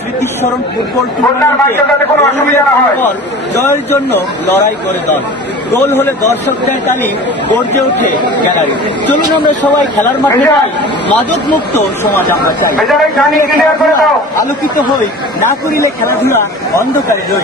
স্মৃতিস্মরণ football জয়ের জন্য লড়াই করে দল। গোল হলে দর্শকদের তালি গর্জে ওঠে গ্যালারি চলুন আমরা সবাই খেলার মাঠে যাই। মাদক মুক্ত সমাজ আমরা চাই। ভেতরে জানি ক্লিয়ার করে দাও। আলোকিত হই না করিলে খেলাধুলা অন্ধকারে রই।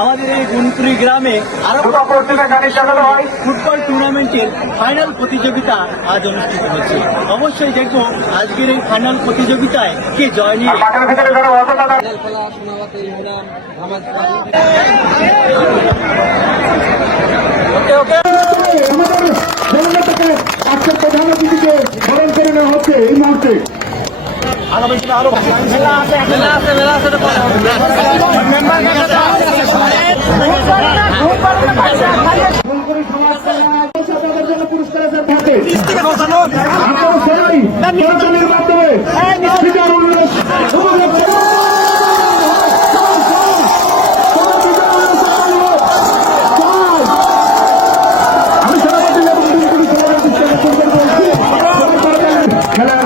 আমাদের এই গুনপুরি গ্রামে আরও হয়। ফুটবল টুর্নামেন্টের ফাইনাল প্রতিযোগিতা আজ অনুষ্ঠিত হচ্ছে। অবশ্যই দেখব আজকের এই ফাইনাল প্রতিযোগিতায় কে জয় নিয়ে এই মুহূর্তে ফুলকড়ি সমাজ কল্যাণ তাদের খেলার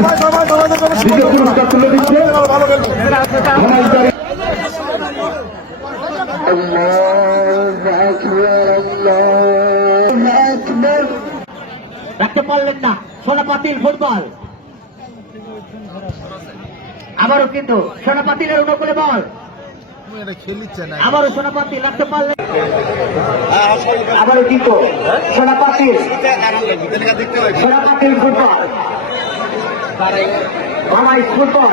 রাখতে পারলেন না। সোনাপাতিল ফুটবল। আবারও কিন্তু সোনাপাতিলের অনুকূলে বল। আবারও সোনাপাতিল রাখতে পারলেন আবারও কিন্তু সোনাপাতিল সোনাপাতিল ফুটবল। বাবাই ফুটবল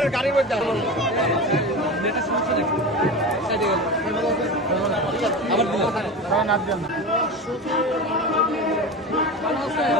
খেলোয়াড়ের গাড়ির মধ্যে হ্যাঁ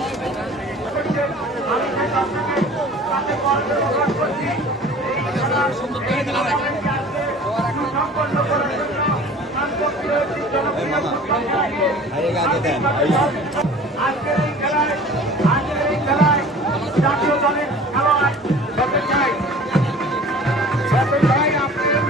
আজকের এই খেলায় আজকের এই খেলায় জাতীয় দলের খেলোয়াড় চাই চাই আপনাদের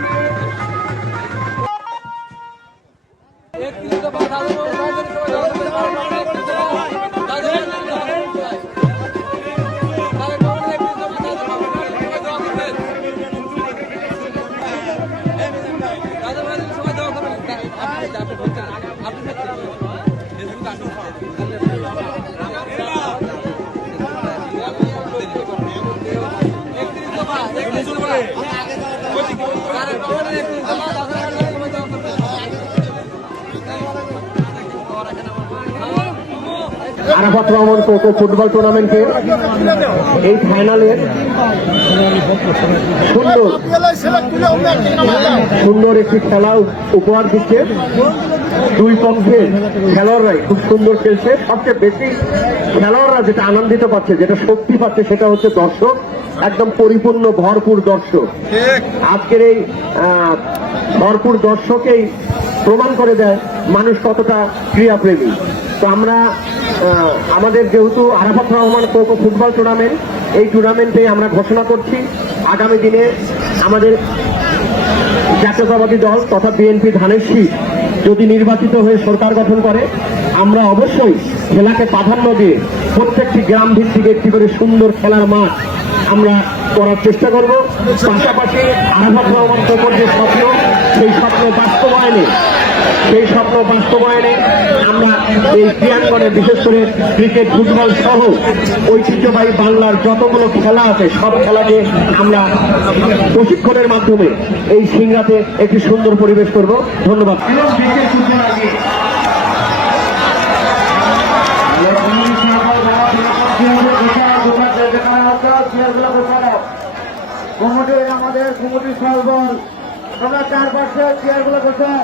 আরাফাত রহমান কোকো ফুটবল টুর্নামেন্টে এই ফাইনালের সুন্দর সুন্দর একটি খেলা উপহার দিচ্ছে। দুই পক্ষের খেলোয়াড়রাই খুব সুন্দর খেলছে। সবচেয়ে বেশি খেলোয়াড়রা যেটা আনন্দিত পাচ্ছে, যেটা শক্তি পাচ্ছে, সেটা হচ্ছে দর্শক। একদম পরিপূর্ণ, ভরপুর দর্শক। আজকের এই ভরপুর দর্শকেই প্রমাণ করে দেয় মানুষ কতটা ক্রীড়াপ্রেমী। তো আমরা আমাদের যেহেতু আরাফাত রহমান কোকো ফুটবল টুর্নামেন্ট এই টুর্নামেন্টে আমরা ঘোষণা করছি। আগামী দিনে আমাদের জাতীয়তাবাদী দল তথা বিএনপি ধানের শীষ যদি নির্বাচিত হয়ে সরকার গঠন করে, আমরা অবশ্যই খেলাকে প্রাধান্য দিয়ে প্রত্যেকটি গ্রাম ভিত্তিক একটি করে সুন্দর খেলার মাঠ আমরা করার চেষ্টা করব। পাশাপাশি আরাফাত রহমান যে স্বপ্ন, সেই স্বপ্ন বাস্তবায়নে সেই স্বপ্ন বাস্তবায়নে আমরা এই ক্রিয়াঙ্গনে বিশেষ করে ক্রিকেট, ফুটবল সহ ঐতিহ্যবাহী বাংলার যতগুলো খেলা আছে, সব খেলাকে আমরা প্রশিক্ষণের মাধ্যমে এই সিংরাতে একটি সুন্দর পরিবেশ করব। ধন্যবাদ। আমাদের কমিটির সর্বল তোমরা চারপাশে চেয়ারগুলো বসাও